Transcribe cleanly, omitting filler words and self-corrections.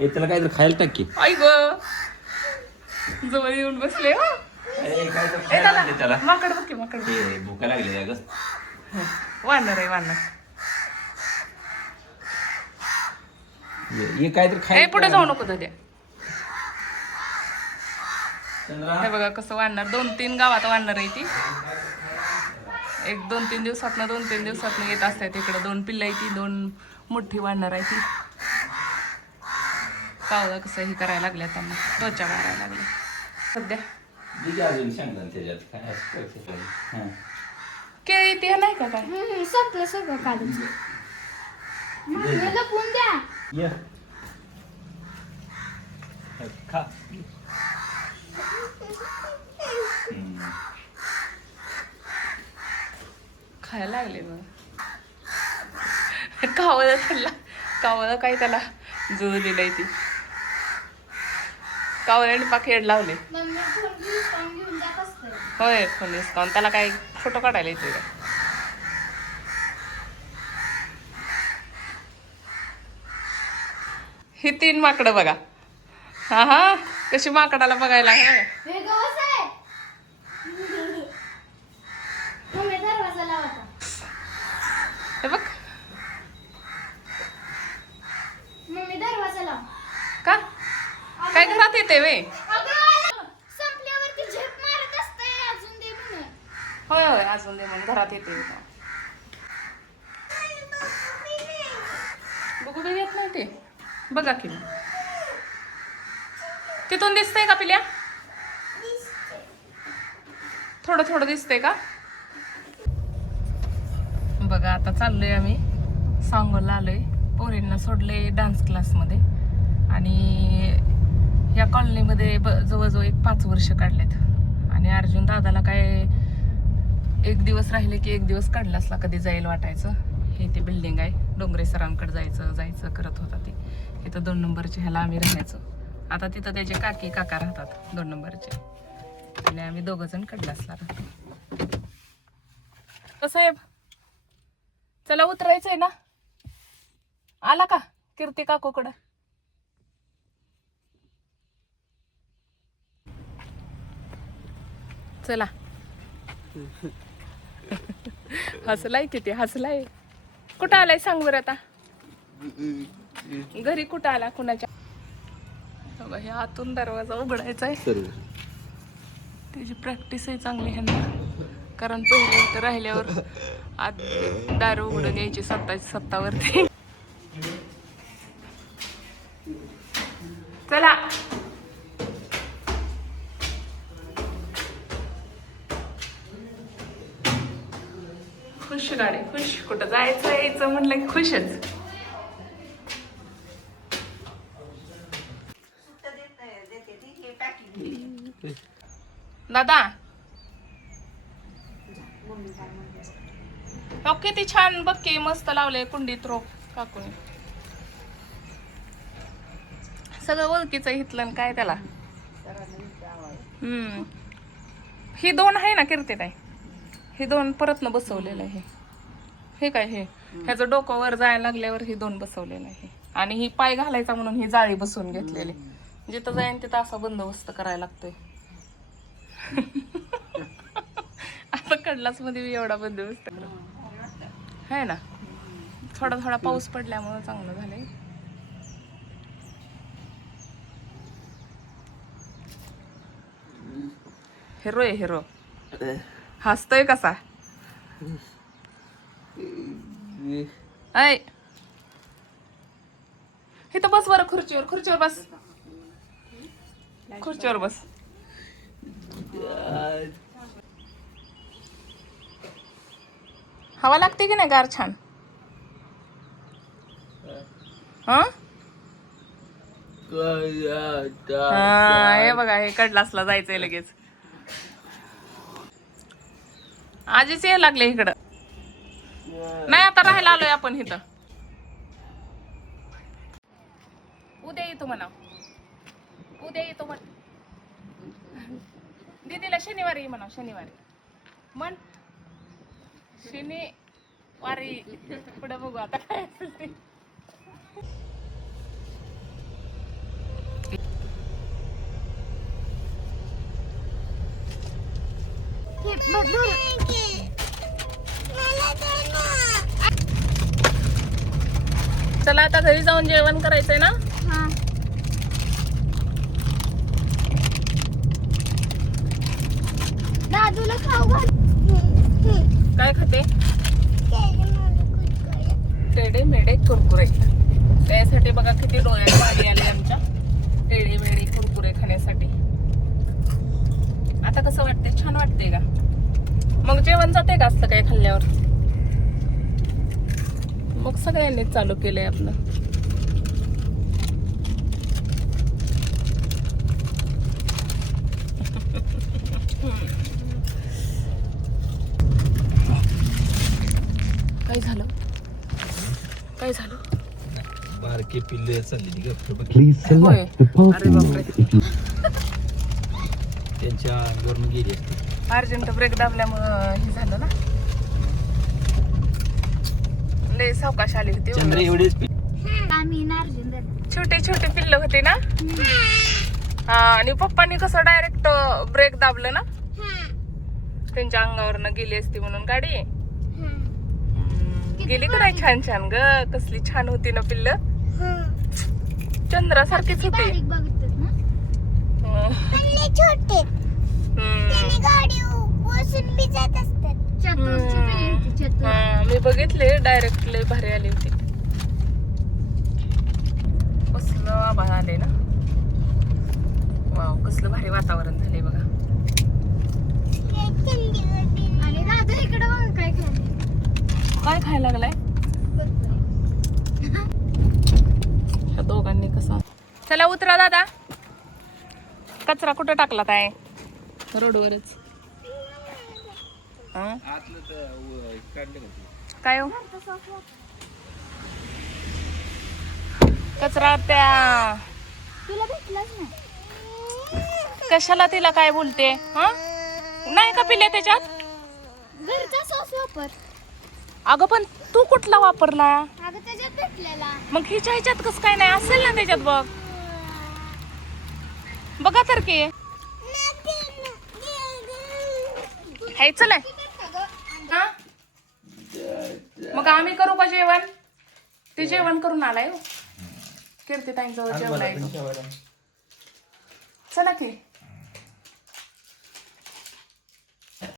हे त्याला काहीतरी खायला टाक की. आई ग जवळ येऊन बसले हो. काहीतरी खायला लागले त्याला. माकड बघ की माकड. ते भुका लागली आहे ग. वाढणार आहे वाढणार. हे काहीतरी ए खायला. पुढे जाऊ नको दाद्या. चंद्रा. हे बघा कसं वाढणार. 2-3 गावात वाढणार आहे ती. 1-2-3 दिवसातनं 2-3 दिवसातनं येत असतात इकडं. 2 पिल्लं आहे ती, 2 मोठी वाढणार आहे ती. कावळा कसं ही करायला लागल्या त्यांना, त्वचा मारायला लागल्या सध्या. दिदी अजून शेंगदाणे त्याच्यात काय असतं. हां. केळी ते नाही का काय? सगळं सगळं काढून लपून द्या. ये. खा. खायला लागले मग. कावळा त्याला, कावळा काय त्याला जुळ दिलंय ती. कावळ्याने पाखेड लावले. मम्मी फोन घेऊन जात असते. होय फोन डिस्काउंट. त्याला काय फोटो काढायला येते का? ही 3 माकडं बघा. हा हा कशी माकडाला बघायला. हे गवस आहे. मम्मी दरवाजा लावता. हे बघ मम्मी दरवाजा लाव. का काय घरात येते वे. संपल्यावरती झेप मारत असते. अजून दे म्हणून. होय होय अजून दे म्हणून घरात येते. बघू बी येत नाही ते. बघा की तिथून दिसतंय का पिल्या. थोडं थोडं दिसतंय का. बघा आता चाललोय आम्ही सांगोला आलोय. पोरींना सोडले डान्स क्लासमध्ये आणि या कॉलनीमध्ये जवळजवळ 5 वर्ष काढलेत. आणि अर्जुन दादाला काय 1 दिवस राहिले की 1 दिवस काढला असला कधी जाईल वाटायचं. हे ते बिल्डिंग आहे. डोंगरे सरांकडे जायचं करत होता ते. इथं 2 नंबरचे ह्याला आम्ही राहायचो. आता तिथं त्याचे काकी काका राहतात 2 नंबरचे. आणि आम्ही 2 जण काढला असला राहतो. साहेब चला उतरायचंय ना. आला का कीर्ती काकूकडं. चला. हसलाय किती हसलाय. कुठं आलाय सांग बरं आता. घरी कुठं आला कुणाच्या. हे आतून दरवाजा उघडायचा आहे. त्याची प्रॅक्टिस आहे चांगली ह्यांना. कारण पहिले इथं राहिल्यावर आत दारू उघडं घ्यायची स्वतःची स्वतःवरती. चला खुश गाडी खुश. कुठं जायचं यायचं म्हणलं की खुशच. दादा हो किती छान बघ की मस्त लावले कुंडीत रोप काकून. सगळं ओळखीचं हितलं काय त्याला. ही 2 आहे ना कीर्तीताई. हे 2 परत न बसवलेलं आहे. हे काय हे ह्याचं डोकं वर जायला लागल्यावर ही 2 बसवलेलं आहे. आणि ही पाय घालायचा म्हणून ही जाळी बसवून घेतलेली. जिथं जाईन तिथं असा बंदोबस्त करायला लागतोय. आता कडलास मध्ये एवढा बंदोबस्त आहे ना. थोडा थोडा पाऊस पडल्यामुळे चांगलं झालंय. हिरो आहे हिरो. हसतोय कसा. ऐ इथं बस बरं खुर्चीवर. खुर्चीवर बस. खुर्चीवर बस. हवा लागते की नाही गार छान. हा हे बघा हे कडलासला जायचंय लगेच. आजीच यायला लागले इकडं. नाही आता राहायला आलोय आपण इथं. उद्या येतो म्हणा. उद्या येतो म्हण. दीदीला शनिवारी म्हणा. शनिवारी म्हण. शनिवारी पुढे बघू आता काय असेल ते. चला आता घरी जाऊन जेवण करायचंय ना. दादूला खाऊ घाल. काय खाते? टेडे मेडे कुरकुरे. त्यासाठी बघा किती डोळ्यात पाणी आले आमच्या टेडे मेडे कुरकुरे खाण्यासाठी. आता कसं वाटतंय? छान वाटतंय का? मग जेवण जाते का असतं काय खाल्ल्यावर? मग सगळ्यांनीच चालू केलंय आपलं. काय झालं? काय झालं? बारके पिल्ले चाललेली गं. होय. अरे बापरे. त्यांच्या वरून गेली असते. अर्जंट ब्रेक दाबल्यामुळं हे झालं ना. लय सावकाश आली होती. चंद्र एवढेच आम्ही नार्जुंदर. छोटे छोटे पिल्ल होते ना. हा, आणि पप्पांनी कसं डायरेक्ट ब्रेक दाबलं ना. त्यांच्या अंगावरनं गेली असती म्हणून गाडी. गेली का नाही? छान छान ग. कसली छान होती ना पिल्ल. चंद्रासारखीच होती. छोटे गाडी बसून बी जात असतात. मी बघितले डायरेक्ट. लय भारी आली होती. कसलं आभाळ आले ना. वाव, कसलं भारी वातावरण झालंय बघा. आणि दादा इकडे बघ काय खायला. काय खायला लागलाय? ह्या दोघांनी कसा. चला उतरा दादा. कचरा कुठं टाकला काय? रोडवरच. काय हो? कचरा त्या तुला भेटलाच नाही. कशाला तिला काय बोलते? हा, नाही का पिल्या त्याच्यात? घरचा सॉस वापर. अगं पण तू कुठला वापरला? अगं त्याच्यात भेटलेला. मग हिच्या ह्याच्यात कसं काय नाही? असेल ना त्याच्यात. बघ बघा तर की. हाय चलाय. हा, मग आम्ही करू का जेवण? ते जेवण करून आलाय हो. कीर्ती ताईंजवळ जेवण आहे. चला की.